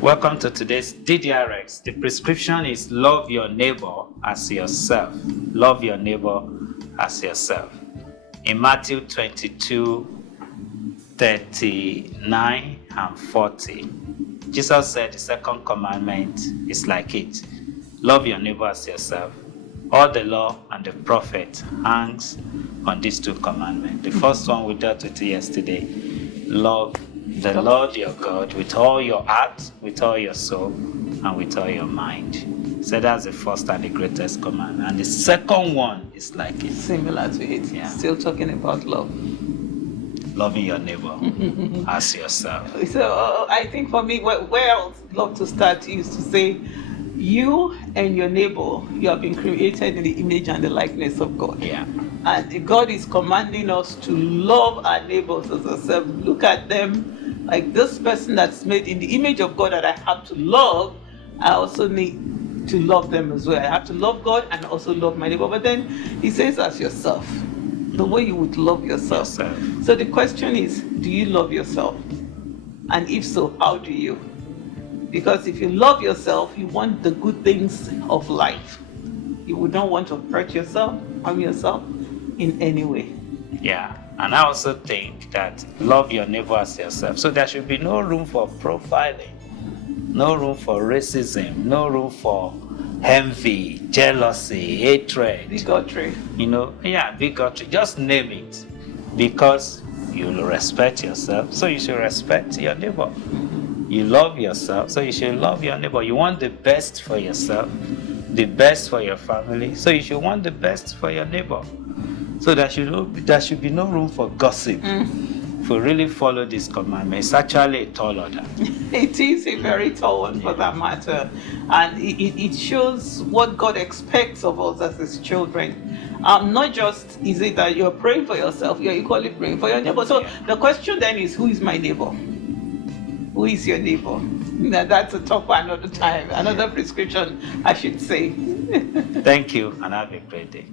Welcome to today's DDRx. The prescription is love your neighbor as yourself. Love your neighbor as yourself. In Matthew 22:39 and 40, Jesus said the second commandment is like it. Love your neighbor as yourself. All the law and the prophet hangs on these two commandments. The first one we dealt with yesterday. Love the Lord your God with all your heart, with all your soul, and with all your mind. So that's the first and the greatest command. And the second one is like it. Similar to it. Yeah. Still talking about love. Loving your neighbor as yourself. So I think for me, where I would love to start is to say, you and your neighbor, you have been created in the image and the likeness of God. Yeah. And God is commanding us to love our neighbors as ourselves. Look at them like this person that's made in the image of God that I have to love. I also need to love them as well. I have to love God and also love my neighbor. But then he says as yourself, the way you would love yourself. So the question is, do you love yourself? And if so, how do you? Because if you love yourself, you want the good things of life. You would not want to hurt yourself, harm yourself in any way. Yeah. And I also think that love your neighbor as yourself. So there should be no room for profiling, no room for racism, no room for envy, jealousy, hatred. Bigotry. Bigotry. Just name it. Because you respect yourself, so you should respect your neighbor. You love yourself, so you should love your neighbor. You want the best for yourself, the best for your family, so you should want the best for your neighbor. So there should be no room for gossip. If we really follow this commandment, it's actually a tall order. It is a very tall one for that matter. And it shows what God expects of us as his children. Not just is it that you're praying for yourself, you're equally praying for your neighbor. So the question then is, who is my neighbor? Who is your neighbor? Now that's a talk for another time, another prescription, I should say. Thank you, and have a great day.